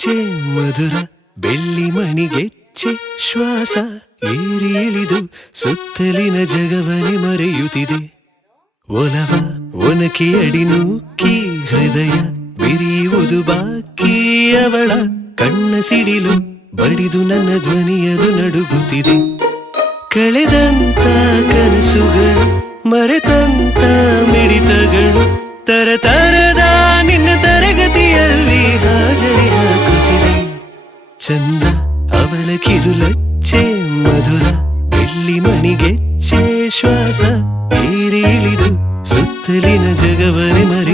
ಹೆಜ್ಜೆ ಮಧುರ ಬೆಳ್ಳಿ ಮಣಿಗೆಚ್ಚೆ ಶ್ವಾಸ ಏರಿ ಇಳಿದು ಸುತ್ತಲಿನ ಜಗವನೆ ಮರೆಯುತ್ತಿದೆ. ಒಲವ ಒನಕೆ ಅಡಿ ನೂಕಿ ಹೃದಯ ಬಿರಿಯುವುದು ಬಾಕಿ. ಅವಳ ಕಣ್ಣ ಸಿಡಿಲು ಬಡಿದು ನನ್ನ ಧ್ವನಿಯದು ನಡುಗುತ್ತಿದೆ. ಕಳೆದಂತ ಕನಸುಗಳು ಮರೆತಂತ ಮಿಡಿತಗಳು ತರತರದ ನಿನ್ನ ತರಗತಿಯಲ್ಲಿ ಹಾಜರಿ ಹಾಕುತ್ತಿದೆ. ಚಂದ ಅವಳ ಕಿರುಲಚ್ಚೆ ಮಧುರ ಬೆಳ್ಳಿ ಮಣಿಗೆಚ್ಚೆ ಶ್ವಾಸ ಏರಿ ಇಳಿದು ಸುತ್ತಲಿನ ಜಗವನೆ ಮರೆ